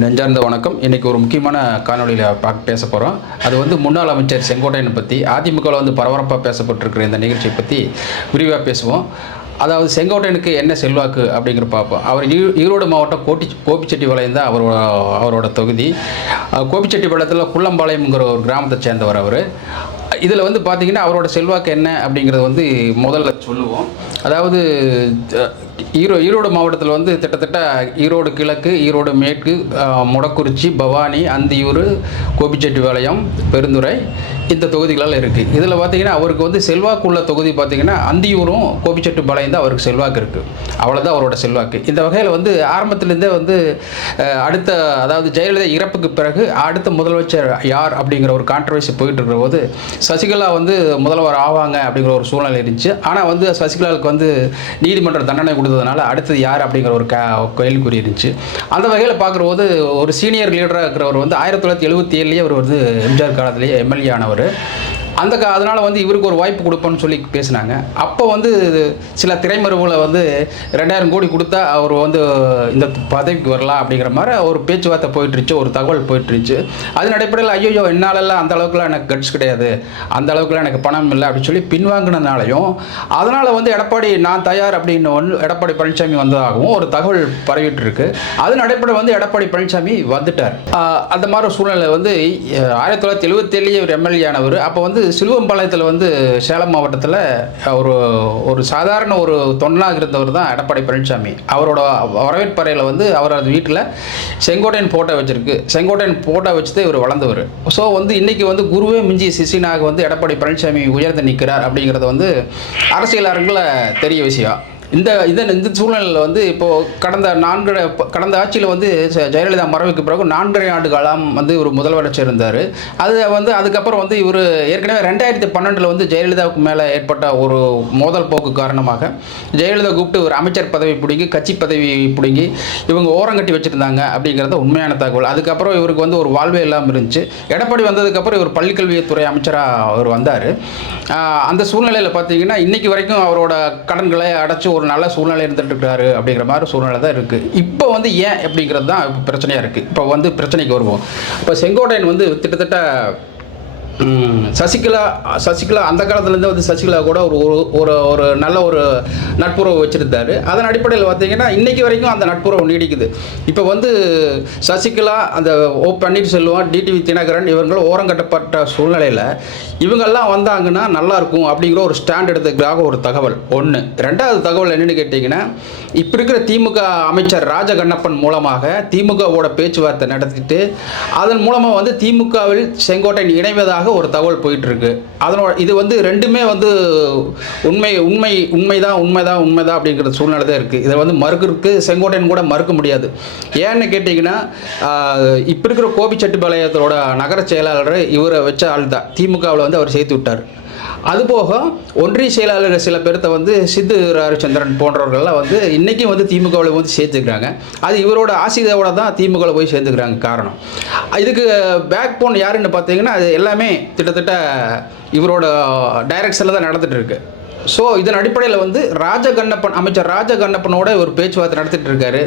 நெஞ்சார்ந்த வணக்கம். இன்றைக்கி ஒரு முக்கியமான காணொலியில் பார்க்க பேச போகிறோம் அது வந்து முன்னாள் அமைச்சர் செங்கோட்டையனை பற்றி அதிமுகவில் வந்து பரபரப்பாக பேசப்பட்டிருக்கிற இந்த நிகழ்ச்சியை பற்றி விரிவாக பேசுவோம். அதாவது செங்கோட்டையனுக்கு என்ன செல்வாக்கு அப்படிங்கிற பார்ப்போம். அவர் ஈ- ஈரோடு மாவட்டம் கோட்டி கோபிச்செட்டிபாளையம் தான் அவரோட அவரோட தொகுதி. கோபிச்செட்டி கோபிச்செட்டிப்பாளையத்தில் குள்ளம்பாளையம்ங்கிற ஒரு கிராமத்தை சேர்ந்தவர் அவர். இதில் வந்து பார்த்தீங்கன்னா அவரோட செல்வாக்கு என்ன அப்படிங்கிறது வந்து முதல்ல சொல்லுவோம். அதாவது ஈரோ ஈரோடு மாவட்டத்தில் வந்து கிட்டத்தட்ட ஈரோடு கிழக்கு ஈரோடு மேற்கு முடக்குறிச்சி பவானி அந்தியூர் கோபிச்செட்டிபாளையம் பெருந்துறை. இந்த தொகுதிகளெல்லாம் இருக்குது இதில் பார்த்தீங்கன்னா அவருக்கு வந்து செல்வாக்கு உள்ள தொகுதி பார்த்தீங்கன்னா அந்தியூரும் கோபிச்செட்டிப்பாளையம் தான் அவருக்கு செல்வாக்கு இருக்குது அவ்வளோதான் அவரோட செல்வாக்கு. இந்த வகையில் வந்து ஆரம்பத்துலேருந்தே வந்து அடுத்த அதாவது ஜெயலலிதா இறப்புக்கு பிறகு அடுத்த முதலமைச்சர் யார் அப்படிங்கிற ஒரு கான்ட்ரவர்சி போயிட்டு இருக்கிற போது சசிகலா வந்து முதல்வர் ஆவாங்க அப்படிங்கிற ஒரு சூழ்நிலை இருந்துச்சு. ஆனால் வந்து சசிகலாவுக்கு வந்து நீதிமன்ற தண்டனை கொடுத்ததுனால அடுத்தது யார் அப்படிங்கிற ஒரு கே கேள்விக்குறி இருந்துச்சு. அந்த வகையில் பார்க்குற போது ஒரு சீனியர் லீடராக இருக்கிறவர் வந்து ஆயிரத்தி தொள்ளாயிரத்தி எழுபத்தி ஏழுலேயே அவர் வந்து எம்ஜிஆர் காலத்திலேயே எம்எல்ஏ ஆனவர். kararı அந்த கா அதனால் வந்து இவருக்கு ஒரு வாய்ப்பு கொடுப்போன்னு சொல்லி பேசினாங்க. அப்போ வந்து சில திரைமறைவுகளை வந்து ரெண்டாயிரம் கோடி கொடுத்தா அவர் வந்து இந்த பதவிக்கு வரலாம் அப்படிங்கிற மாதிரி ஒரு பேச்சுவார்த்தை போயிட்டுருச்சு ஒரு தகவல் போயிட்டுருச்சு. அது அதன் அடிப்படையில் ஐயோ என்னாலெல்லாம் அந்த அளவுக்குலாம் எனக்கு கட்ஸ் கிடையாது அந்த அளவுக்குலாம் எனக்கு பணம் இல்லை அப்படின்னு சொல்லி பின்வாங்கினதுனாலையும் அதனால் வந்து எடப்பாடி நான் தயார் அப்படின்னு ஒன்று எடப்பாடி பழனிசாமி வந்ததாகவும் ஒரு தகவல் பரவிட்டு இருக்கு அதன் அடிப்படையில் வந்து எடப்பாடி பழனிசாமி வந்துட்டார். அந்த மாதிரி ஒரு சூழ்நிலை வந்து ஆயிரத்தி தொள்ளாயிரத்தி எழுபத்தேழுலேயே ஒரு எம்எல்ஏ ஆனவர். அப்போ வந்து சிலுவம்பாளையத்தில் வந்து சேலம் மாவட்டத்தில் ஒரு ஒரு சாதாரண ஒரு தொண்டனாக இருந்தவர் தான் எடப்பாடி பழனிசாமி அவரோட வரவேற்பறையில் வந்து அவரது வீட்டில் செங்கோட்டையன் ஃபோட்டோ வச்சுருக்கு. செங்கோட்டையன் ஃபோட்டோ தான் இவர் வளர்ந்தவர். ஸோ வந்து இன்றைக்கி வந்து குருவே மிஞ்சி சிசினாக வந்து எடப்பாடி பழனிசாமி உயர்ந்து நிற்கிறார் அப்படிங்கிறது வந்து அரசியலாளர்களில் தெரிய விஷயம். இந்த இதன் இந்த சூழ்நிலையில் வந்து இப்போது கடந்த நான்கரை கடந்த ஆட்சியில் வந்து ச- ஜெயலலிதா மறைவுக்கு பிறகு நான்கரை ஆண்டு காலம் வந்து ஒரு முதல்வராக இருந்தார் அது வந்து அதுக்கப்புறம் வந்து இவர் ஏற்கனவே ரெண்டாயிரத்தி பன்னெண்டில் வந்து ஜெயலலிதாவுக்கு மேலே ஏற்பட்ட ஒரு மோதல் போக்கு காரணமாக ஜெயலலிதா கூப்பிட்டு ஒரு அமைச்சர் பதவி பிடுங்கி கட்சி பதவி பிடுங்கி இவங்க ஓரங்கட்டி வச்சுருந்தாங்க அப்படிங்கிறது உண்மையான தகவல். அதுக்கப்புறம் இவருக்கு வந்து ஒரு வாழ்வே இல்லாமல் இருந்துச்சு. எடப்பாடி வந்ததுக்கப்புறம் இவர் பள்ளிக்கல்வித்துறை அமைச்சராக அவர் வந்தார். அந்த சூழ்நிலையில் பார்த்தீங்கன்னா இன்றைக்கி வரைக்கும் அவரோட கடன்களை அடைச்சி ஒரு நல்ல சூழ்நிலை இருந்துட்டு இருக்காரு அப்படிங்கிற மாதிரி சூழ்நிலை தான் இருக்குது இப்போ வந்து ஏன் அப்படிங்கிறது தான் பிரச்சனையாக இருக்குது இப்போ வந்து பிரச்சனைக்கு வருவோம். இப்போ செங்கோட்டையன் வந்து கிட்டத்தட்ட சசிகலா சசிகலா அந்த காலத்துலேருந்து வந்து சசிகலா கூட ஒரு ஒரு- ஒரு ஒரு நல்ல ஒரு நட்புறவு வச்சுருந்தாரு. அதன் அடிப்படையில் பார்த்தீங்கன்னா இன்றைக்கி வரைக்கும் அந்த நட்புறவு நீடிக்குது. இப்போ வந்து சசிகலா அந்த ஓ பன்னீர்செல்வம் டிடிவி தினகரன் இவங்களும் ஓரங்கட்டப்பட்ட சூழ்நிலையில் இவங்கெல்லாம் வந்தாங்கன்னா நல்லாயிருக்கும் அப்படிங்கிற ஒரு ஸ்டாண்ட் எடுத்துக்கிறதாக ஒரு தகவல். ஒன்று ரெண்டாவது தகவல் என்னென்னு கேட்டிங்கன்னா இப்போ இருக்கிற திமுக அமைச்சர் ராஜகண்ணப்பன் மூலமாக திமுகவோட பேச்சுவார்த்தை நடத்திட்டு அதன் மூலமாக வந்து திமுகவில் செங்கோட்டையன் இணைவதாக ஒரு தகவல் போயிட்டு இருக்கு அதனோட இது வந்து ரெண்டுமே வந்து உண்மை உண்மை உண்மைதான் உண்மைதான் உண்மைதான் அப்படிங்கிற சூழ்நிலை தான் இருக்குது இதை வந்து மறுக்கிறதுக்கு செங்கோட்டையன் கூட மறுக்க முடியாது. ஏன்னு கேட்டிங்கன்னா இப்போ இருக்கிற கோபிச்செட்டிப்பாளையத்தோட நகர செயலாளர் இவரை வச்ச ஆள் தான் திமுகவில் வந்து அவர் சேர்த்து விட்டார். அதுபோக ஒன்றிய செயலாளர் சில பேர்த்த வந்து சித்து ராமச்சந்திரன் போன்றவர்கள்லாம் வந்து இன்றைக்கும் வந்து திமுகவில் வந்து சேர்த்துக்கிறாங்க. அது இவரோட ஆசிரியரோட தான் திமுகவில் போய் சேர்ந்துக்கிறாங்க காரணம். இதுக்கு பேக் போன் யாருன்னு பார்த்தீங்கன்னா அது எல்லாமே கிட்டத்தட்ட இவரோட டைரக்ஷனில் தான் நடந்துகிட்டு இருக்குது ஸோ இதன் அடிப்படையில் வந்து ராஜகண்ணப்பன் அமைச்சர் ராஜகண்ணப்பனோட ஒரு பேச்சுவார்த்தை நடத்திட்டு இருக்காரு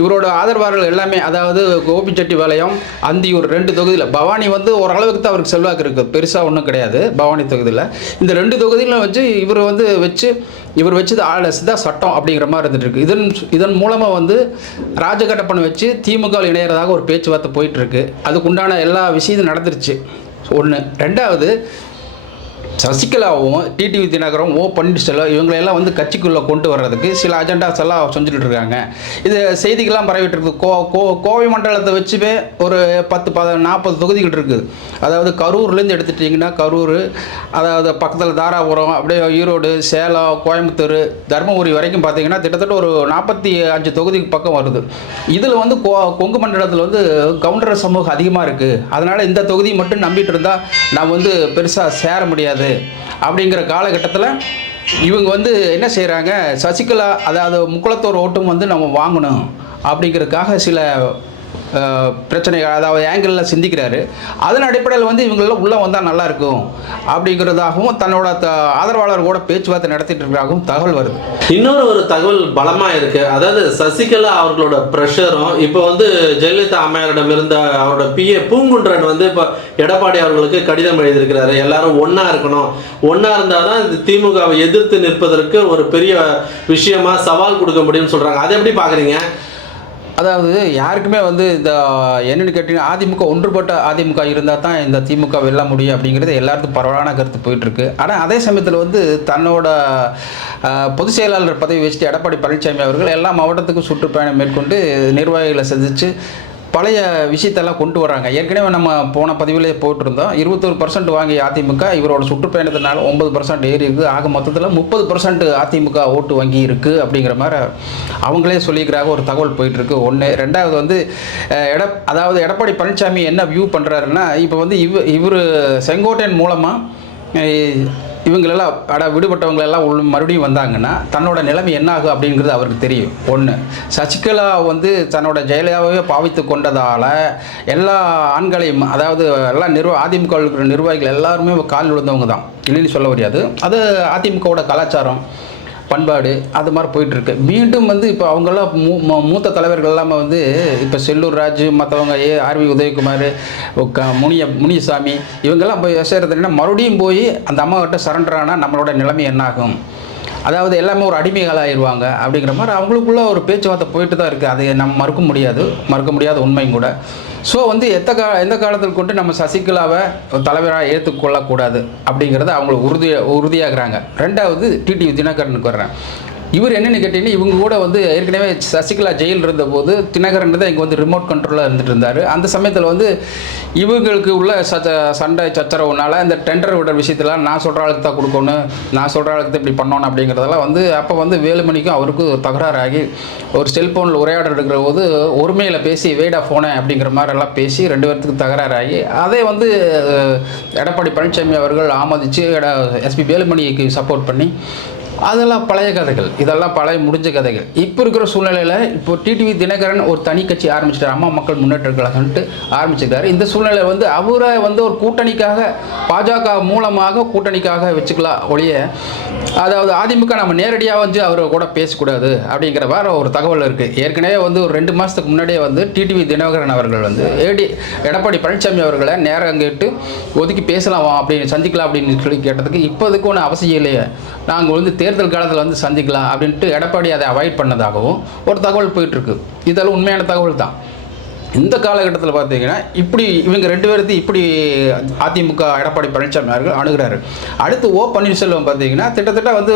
இவரோட ஆதரவாளர்கள் எல்லாமே அதாவது கோபிச்செட்டிபாளையம் அந்தியூர் ரெண்டு தொகுதியில் பவானி வந்து ஓரளவுக்கு தான் அவருக்கு செல்வாக்கு இருக்குது பெருசாக ஒன்றும் கிடையாது பவானி தொகுதியில். இந்த ரெண்டு தொகுதியிலும் வச்சு இவர் வந்து வச்சு இவர் வச்சது ஆள சிதா சட்டம் அப்படிங்கிற மாதிரி இருந்துட்டு இருக்கு. இதன் இதன் மூலமாக வந்து ராஜகட்டப்பன் வச்சு திமுக இணையறதாக ஒரு பேச்சுவார்த்தை போயிட்டு இருக்கு. அதுக்குண்டான எல்லா விஷயத்தையும் நடந்துருச்சு. ஒன்று ரெண்டாவது சசிகலாவும் டிடிவி தினகரும் ஓ பன்னீர்செல்வம் இவங்களெல்லாம் வந்து கட்சிக்குள்ளே கொண்டு வர்றதுக்கு சில அஜெண்டாஸ் எல்லாம் செஞ்சுட்டு இருக்காங்க. இது செய்திகள்லாம் பரவிட்டு கோ கோ கோவை மண்டலத்தை வச்சுவே ஒரு பத்து பத நாற்பது தொகுதிகள் இருக்குது அதாவது கரூர்லேருந்து எடுத்துட்டிங்கன்னா கரூர் அதாவது பக்கத்தில் தாராபுரம் அப்படியே ஈரோடு சேலம் கோயம்புத்தூர் தருமபுரி வரைக்கும் பார்த்தீங்கன்னா கிட்டத்தட்ட ஒரு நாற்பத்தி அஞ்சு தொகுதிக்கு பக்கம் வருது. இதில் வந்து கோ கொங்கு மண்டலத்தில் வந்து கவுண்டர் சமூகம் அதிகமாக இருக்குது அதனால் இந்த தொகுதியை மட்டும் நம்பிட்டு இருந்தால் நான் வந்து பெருசாக சேர முடியாது. அப்படிங்கிற காலகட்டத்தில் இவங்க வந்து என்ன செய்கிறாங்க சசிகலா அதாவது முக்குளத்தோர் ஓட்டும் வந்து நம்ம வாங்கணும் அப்படிங்கிறதுக்காக சில பிரச்சனைகள் அதாவது ஆங்கிளில் சிந்திக்கிறாரு. அதன் அடிப்படையில் வந்து இவங்களெல்லாம் உள்ளே வந்தால் நல்லாயிருக்கும் அப்படிங்கிறதாகவும் தன்னோட த ஆதரவாளர் கூட பேச்சுவார்த்தை நடத்திட்டு இருக்கிறதாகவும் தகவல் வருது. இன்னொரு ஒரு தகவல் பலமாக இருக்குது அதாவது சசிகலா அவர்களோட ப்ரெஷரும் இப்போ வந்து ஜெயலலிதா அம்மையாரிடம் இருந்த அவரோட பிஏ பூங்குன்றன் வந்து இப்போ எடப்பாடி அவர்களுக்கு கடிதம் எழுதியிருக்கிறாரு. எல்லாரும் ஒன்றா இருக்கணும். ஒன்றா இருந்தால் தான் இந்த திமுகவை எதிர்த்து நிற்பதற்கு ஒரு பெரிய விஷயமா சவால் கொடுக்க முடியும்னு சொல்கிறாங்க அதை எப்படி பார்க்குறீங்க அதாவது யாருக்குமே வந்து இந்த என்னென்னு கேட்டீங்கன்னா அதிமுக ஒன்றுபட்ட அதிமுக இருந்தால் தான் இந்த திமுக வெல்ல முடியும் அப்படிங்கிறது எல்லாருக்கும் பரவலான கருத்து போயிட்டுருக்கு. ஆனால் அதே சமயத்தில் வந்து தன்னோட பொதுச் செயலாளர் பதவி வச்சுட்டு எடப்பாடி பழனிசாமி அவர்கள் எல்லா மாவட்டத்துக்கும் சுற்றுப்பயணம் மேற்கொண்டு நிர்வாகிகளை சந்தித்து பழைய விஷயத்தெல்லாம் கொண்டு வராங்க. ஏற்கனவே நம்ம போன பதிவிலே போட்டிருந்தோம். இருபத்தொரு பர்சன்ட் வாங்கி அதிமுக இவரோட சுற்றுப்பயணத்தினால ஒன்பது பர்சன்ட் ஏறி இருக்குது ஆக மொத்தத்தில் முப்பது பர்சன்ட் அதிமுக ஓட்டு வங்கி இருக்குது அப்படிங்கிற மாதிரி அவங்களே சொல்லிக்கிறாங்க. ஒரு தகவல் போயிட்டுருக்கு. ஒன்று ரெண்டாவது வந்து எட அதாவது எடப்பாடி பழனிசாமி என்ன வியூ பண்ணுறாருன்னா இப்போ வந்து இவ் இவர் செங்கோட்டையன் மூலமாக இவங்களெல்லாம் அட விடுபட்டவங்களெல்லாம் மறுபடியும் வந்தாங்கன்னா தன்னோட நிலைமை என்ன ஆகும் அப்படிங்கிறது அவருக்கு தெரியும். ஒன்று சசிகலா வந்து தன்னோட ஜெயலலிதாவே பாவித்து கொண்டதால் எல்லா ஆண்களையும் அதாவது எல்லா நிர்வா அதிமுக இருக்கிற நிர்வாகிகள் எல்லாருமே கால் விழுந்தவங்க தான். இல்லைன்னு சொல்ல முடியாது. அது அதிமுகவோட கலாச்சாரம். பண்பாடு அது மாதிரி போயிட்டுருக்கு. மீண்டும் வந்து இப்போ அவங்கெல்லாம் மூ மூத்த தலைவர்கள் எல்லாமே வந்து இப்போ செல்லூர் ராஜு மற்றவங்க ஏ ஆர்வி உதயகுமார் க- முனிய முனியசாமி இவங்கெல்லாம் போய் செய்கிறது என்ன மறுபடியும் போய் அந்த அம்மாவட்ட சரண்டர் ஆனால் நம்மளோட நிலைமை என்னாகும்? அதாவது எல்லாமே ஒரு அடிமைகள் ஆயிடுவாங்க அப்படிங்கிற மாதிரி அவங்களுக்குள்ள ஒரு பேச்சுவார்த்தை போயிட்டு தான் இருக்குது அதை நம்ம மறுக்க முடியாது. மறுக்க முடியாத உண்மையும் கூட. ஸோ வந்து எத்த கா எந்த காலத்தில் கொண்டு நம்ம சசிகலாவை தலைவராக ஏற்றுக்கொள்ளக்கூடாது அப்படிங்கிறத அவங்களுக்கு உறுதி உறுதியாகிறாங்க ரெண்டாவது டிடிவி தினகரனுக்கு வர்றேன். இவர் என்னென்னு கேட்டீங்கன்னா இவங்க கூட வந்து ஏற்கனவே சசிகலா ஜெயில் இருந்தபோது தினகரன் தான் இங்கே வந்து ரிமோட் கண்ட்ரோலாக இருந்துட்டு இருந்தார். அந்த சமயத்தில் வந்து இவங்களுக்கு உள்ள சச்ச சண்டை சச்சரவுனால இந்த டெண்டர் விடுற விஷயத்தில் நான் சொல்கிற ஆளுக்கு தான் கொடுக்கணும் நான் சொல்கிற ஆளுக்கு தான் இப்படி பண்ணணும் அப்படிங்கிறதெல்லாம் வந்து அப்போ வந்து வேலுமணிக்கும் அவருக்கும் தகராறு தகராறாகி ஒரு செல்ஃபோனில் உரையாடல் எடுக்கிற போது ஒருமையில் பேசி வேடா ஃபோனை அப்படிங்கிற மாதிரி எல்லாம் பேசி ரெண்டு பேர்த்துக்கு தகராறாகி அதே வந்து எடப்பாடி பழனிசாமி அவர்கள் ஆமதித்து எஸ்பி வேலுமணிக்கு சப்போர்ட் பண்ணி அதெல்லாம் பழைய கதைகள். இதெல்லாம் பழைய முடிஞ்ச கதைகள். இப்போ இருக்கிற சூழ்நிலையில் இப்போ டிடிவி தினகரன் ஒரு தனி கட்சி ஆரம்பிச்சிட்டார். அம்மா மக்கள் முன்னேற்ற கழகம்ட்டு ஆரம்பிச்சிருக்காரு. இந்த சூழ்நிலை வந்து அவரை வந்து ஒரு கூட்டணிக்காக பாஜக மூலமாக கூட்டணிக்காக வச்சுக்கலாம் ஒழிய அதாவது அதிமுக நம்ம நேரடியாக வந்து அவரை கூட பேசக்கூடாது அப்படிங்கிற வேறு ஒரு தகவல் இருக்குது ஏற்கனவே வந்து ஒரு ரெண்டு மாதத்துக்கு முன்னாடியே வந்து டிடிவி தினகரன் அவர்கள் வந்து ஏடி எடப்பாடி பழனிசாமி அவர்களை நேரம் கேட்டு ஒதுக்கி பேசலாம் அப்படின்னு சந்திக்கலாம் அப்படின்னு சொல்லி கேட்டதுக்கு இப்போதுக்கு ஒன்றும் அவசியம் இல்லையே. நாங்கள் வந்து தேர்தல் காலத்தில் வந்து சந்திக்கலாம் அப்படின்ட்டு எடப்பாடி அதை அவாய்ட் பண்ணதாகவும் ஒரு தகவல் போயிட்டுருக்கு. இதெல்லாம் உண்மையான தகவல் தான் இந்த காலகட்டத்தில் பார்த்தீங்கன்னா இப்படி இவங்க ரெண்டு பேருத்தையும் இப்படி அதிமுக எடப்பாடி பழனிசாமி அவர்கள் அணுகிறாரு. அடுத்து ஓ பன்னீர்செல்வம் பார்த்தீங்கன்னா கிட்டத்தட்ட வந்து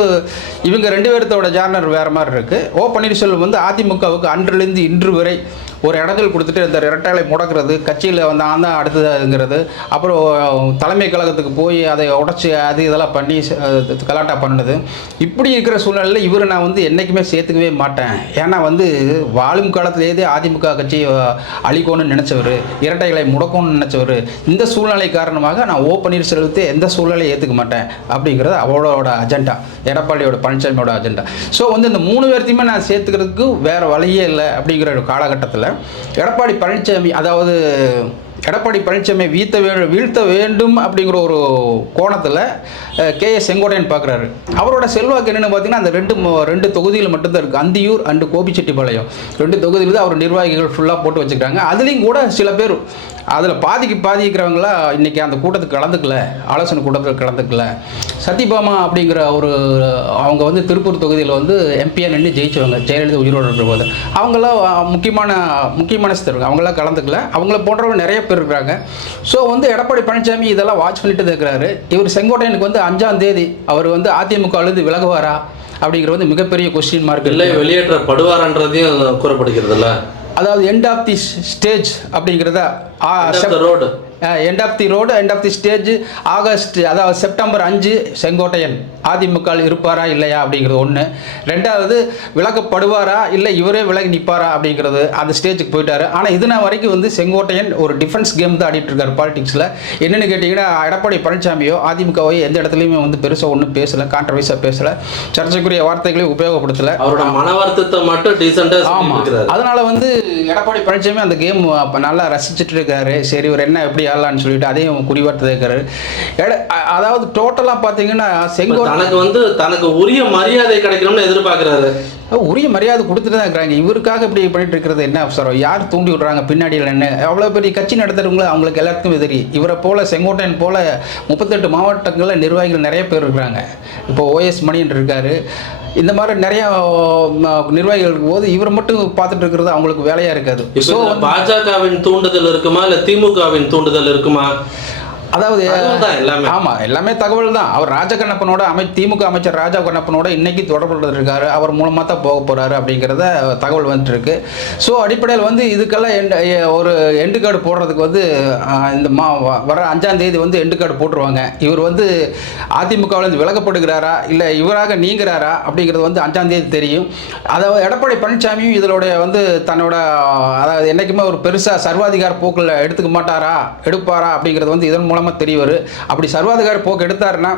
இவங்க ரெண்டு பேர்த்தோட ஜார்னர் வேறு மாதிரி இருக்குது ஓ பன்னீர்செல்வம் வந்து அதிமுகவுக்கு அன்றிலிருந்து இன்று வரை ஒரு இடத்தில் கொடுத்துட்டு இந்த இரட்டைகளை முடக்கிறது கட்சியில் வந்து அந்த அடுத்ததுங்கிறது அப்புறம் தலைமை கழகத்துக்கு போய் அதை உடச்சி அது இதெல்லாம் பண்ணி கலாட்டா பண்ணுது இப்படி இருக்கிற சூழ்நிலையில் இவரை நான் வந்து என்றைக்குமே சேர்த்துக்கவே மாட்டேன். ஏன்னா வந்து வாழும் காலத்திலேயே அதிமுக கட்சி அழிக்கணும்னு நினச்சவர் இரட்டைகளை முடக்கணும்னு நினச்சவர் இந்த சூழ்நிலை காரணமாக நான் ஓ பன்னீர்செல்வத்தை எந்த சூழ்நிலையை ஏற்றுக்க மாட்டேன். அப்படிங்கிறது அவளோட அஜெண்டா எடப்பாடியோட பழனிசாமியோட அஜெண்டா. ஸோ வந்து இந்த மூணு பேர்த்தையுமே நான் சேர்த்துக்கிறதுக்கு வேறு வழியே இல்லை அப்படிங்கிற ஒரு காலகட்டத்தில் எடப்பாடி பழனிசாமி அதாவது எடப்பாடி பழனிசாமி வீழ்த்த வே வீழ்த்த வேண்டும் அப்படிங்கிற ஒரு கோணத்தில் கே எஸ் செங்கோட்டையன் பார்க்குறாரு அவரோட செல்வாக்கு என்னென்னு பார்த்தீங்கன்னா அந்த ரெண்டு மொ- ரெண்டு தொகுதியில் மட்டும்தான் இருக்குது அந்தியூர் அண்டு கோபிச்செட்டிப்பாளையம் ரெண்டு தொகுதியில் தான் அவர் நிர்வாகிகள் ஃபுல்லாக போட்டு வச்சுக்கிறாங்க அதுலேயும் கூட சில பேர் அதில் பாதிக்கு பாதிக்கிறவங்களா இன்றைக்கி அந்த கூட்டத்துக்கு கலந்துக்கல ஆலோசனை கூட்டத்தில் கலந்துக்கல. சத்யபாமா அப்படிங்கிற ஒரு அவங்க வந்து திருப்பூர் தொகுதியில் வந்து எம்பியாக நின்று ஜெயிச்சவங்க ஜெயலலிதா உயிரோடு இருக்கிற போது. அவங்களாம் முக்கியமான முக்கியமான சித்தர்கள் அவங்களாம் கலந்துக்கல. அவங்கள போன்றவங்க நிறைய பேர் இருக்கிறாங்க. ஸோ வந்து எடப்பாடி பழனிசாமி இதெல்லாம் வாட்ச் பண்ணிட்டு தான் இருக்கிறாரு. இவர் செங்கோட்டையனுக்கு வந்து அஞ்சாம் தேதி அவர் வந்து அதிமுகலேருந்து விலகுவாரா அப்படிங்கிற வந்து மிகப்பெரிய கொஸ்டின் மார்க் இல்லை வெளியேற்றப்படுவார்ன்றதையும் கூறப்படுகிறதுல அதாவது எண்ட் ஆஃப் தி ஸ்டேஜ் அப்படிங்கிறத road end of the road end of the stage August அதாவது செப்டம்பர் அஞ்சு செங்கோட்டையன். அதிமுக இருப்பாரா இல்லையா அப்படிங்கிறது ஒன்று ரெண்டாவது விலகப்படுவாரா இல்லை இவரே விலகி நிற்பாரா அப்படிங்கிறது அந்த ஸ்டேஜுக்கு போயிட்டாரு. ஆனால் இது நாள் வரைக்கும் வந்து செங்கோட்டையன் ஒரு டிஃபென்ஸ் கேம் தான் ஆடிட்டு இருக்காரு பாலிடிக்ஸில் என்னென்னு கேட்டிங்கன்னா எடப்பாடி பழனிசாமியோ அதிமுகவோ எந்த இடத்துலையுமே வந்து பெருசாக ஒன்றும் பேசலை கான்ட்ரவைஸாக பேசலை. சர்ச்சைக்குரிய வார்த்தைகளை உபயோகப்படுத்தலை. அவரோட மன வருத்தத்தை மட்டும் டீசெண்டா ஆமா. இருக்கிறாரு அதனால வந்து எடப்பாடி பழனிசாமி அந்த கேம் அப்ப நல்லா ரசிச்சுட்டு இருக்காரு. சரி இவர் என்ன எப்படி ஆடலான்னு சொல்லிட்டு அதையும் குறிவார்த்து இருக்கிறாரு அதாவது டோட்டலா பாத்தீங்கன்னா செங்கோட்டை தனக்கு வந்து தனக்கு உரிய மரியாதை கிடைக்கணும்னு எதிர்பார்க்கிறாரு. உரிய மரியாதை கொடுத்துட்டு தான் இருக்கிறாங்க. இவருக்காக இப்படி பண்ணிட்டு இருக்கிறது என்ன அவசரம்? யார் தூண்டி விடுறாங்க? பின்னாடியில் என்ன அவ்வளோ பெரிய கட்சி நடத்துறவங்கள அவங்களுக்கு எல்லாருக்கும் எதிரி. இவரை போல செங்கோட்டையன் போல முப்பத்தெட்டு மாவட்டங்களில் நிர்வாகிகள் நிறைய பேர் இருக்கிறாங்க. இப்போ ஓஎஸ் மணியன் இருக்காரு. இந்த மாதிரி நிறைய நிர்வாகிகள் இருக்கும்போது இவரை மட்டும் பார்த்துட்டு இருக்கிறது அவங்களுக்கு வேலையாக இருக்காது. ஸோ பாஜகவின் தூண்டுதல் இருக்குமா? இல்ல திமுகவின் தூண்டுதல் இருக்குமா? அதாவது. ஆமா எல்லாமே தகவல் தான் அவர் ராஜகண்ணப்பனோட அமை திமுக அமைச்சர் ராஜா கண்ணப்பனோட இன்னைக்கு தொடர்புல இருக்காரு. அவர் மூலமா தான் போக போறாரு அப்படிங்கிறத தகவல் வந்துட்டு இருக்கு ஸோ அடிப்படையில் வந்து இதுக்கெல்லாம் end- எ- ஒரு எண்டு கார்டு போடுறதுக்கு வந்து இந்த மா வர அஞ்சாம் தேதி வந்து எண்டு கார்டு போட்டுருவாங்க. இவர் வந்து அதிமுகவிலிருந்து விலகப்படுகிறாரா? இல்லை இவராக நீங்கிறாரா? அப்படிங்கிறது வந்து அஞ்சாம் தேதி தெரியும். அதாவது எடப்பாடி பழனிசாமியும் இதனுடைய வந்து தன்னோட அதாவது என்றைக்குமே ஒரு பெருசாக சர்வாதிகார போக்கில் எடுத்துக்க மாட்டாரா? எடுப்பாரா? அப்படிங்கிறது வந்து இதன் மூலமாக தெரியவர். அப்படி சர்வாதிகார போக்கு எடுத்தாருன்னா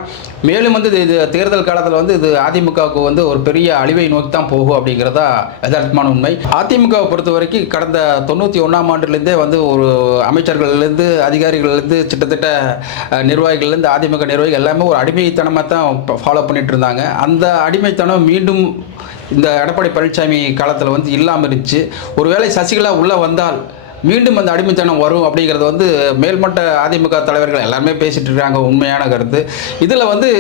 மேலும் வந்து இது- இது தேர்தல் காலத்தில் வந்து இது அதிமுகவுக்கு வந்து ஒரு பெரிய அழிவை நோக்கி தான் போகும் அப்படிங்கிறதா யதார்த்தமான உண்மை. அதிமுகவை பொறுத்த வரைக்கும் கடந்த தொண்ணூற்றி ஒன்றாம் ஆண்டுலேருந்தே வந்து ஒரு அமைச்சர்கள்லேருந்து அதிகாரிகள்லேருந்து கிட்டத்தட்ட நிர்வாகிகள்லேருந்து அதிமுக நிர்வாகிகள் எல்லாமே ஒரு அடிமைத்தனமாக தான் ஃபாலோ பண்ணிட்டு இருந்தாங்க அந்த அடிமைத்தனம் மீண்டும் இந்த எடப்பாடி பழனிசாமி காலத்தில் வந்து இல்லாமல் இருந்துச்சு. ஒருவேளை சசிகலா உள்ளே வந்தால் மீண்டும் அந்த அடிமைத்தனம் வரும் அப்படிங்கிறது வந்து மேல்மட்ட அதிமுக தலைவர்கள் எல்லாருமே பேசிட்டு இருக்காங்க உண்மையான கருத்து. இதில் வந்து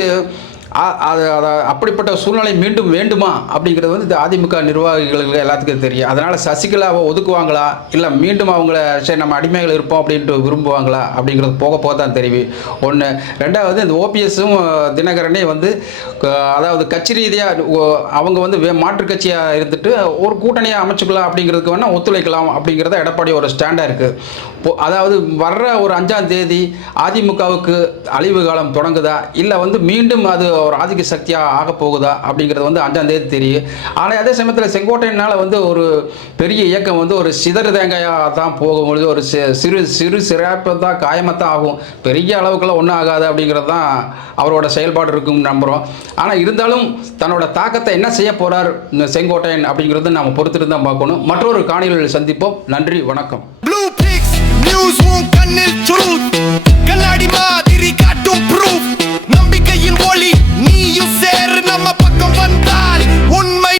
அது அதை அப்படிப்பட்ட சூழ்நிலை மீண்டும் வேண்டுமா அப்படிங்கிறது வந்து இந்த அதிமுக நிர்வாகிகளுக்கு எல்லாத்துக்கும் தெரியும். அதனால் சசிகலாவை ஒதுக்குவாங்களா? இல்லை மீண்டும் அவங்கள சரி நம்ம அடிமைகள் இருப்போம் அப்படின்ட்டு விரும்புவாங்களா? அப்படிங்கிறது போக போக தான் தெரியும் ஒன்று ரெண்டாவது இந்த ஓபிஎஸும் தினகரனே வந்து அதாவது கட்சி ரீதியாக அவங்க வந்து வே- மாற்றுக் கட்சியாக இருந்துட்டு ஒரு கூட்டணியாக அமைச்சுக்கலாம் அப்படிங்கிறதுக்கு வேணால் ஒத்துழைக்கலாம் அப்படிங்கிறத எடப்பாடி ஒரு ஸ்டாண்டாக இருக்குது அதாவது வர்ற ஒரு அஞ்சாம் தேதி அதிமுகவுக்கு அழிவு காலம் தொடங்குதா? இல்லை வந்து மீண்டும் அது ஒரு ஆதிக்க சக்தியாக ஆக போகுதா? அப்படிங்கிறது வந்து அஞ்சாம் தேதி தெரியும் ஆனால் அதே சமயத்தில் செங்கோட்டையினால் வந்து ஒரு பெரிய இயக்கம் வந்து ஒரு சிதறு தேங்காயாக தான் போகும்பொழுது ஒரு சிறு சிறு சிறப்பு தான் காயமாக தான் ஆகும். பெரிய அளவுக்குலாம் ஒன்றும் ஆகாது அப்படிங்கிறது தான் அவரோட செயல்பாடு இருக்கும் நம்புகிறோம் ஆனால் இருந்தாலும் தன்னோட தாக்கத்தை என்ன செய்ய போகிறார் இந்த செங்கோட்டையன் அப்படிங்கிறது நம்ம பொறுத்துட்டு தான் பார்க்கணும். மற்றொரு காணிகளில் சந்திப்போம். நன்றி வணக்கம். நியூஸும் கண்ணில் சுருள் கண்ணாடி மாதிரி காட்டும் ப்ரூஃப் நம்பிக்கையின் ஒளி.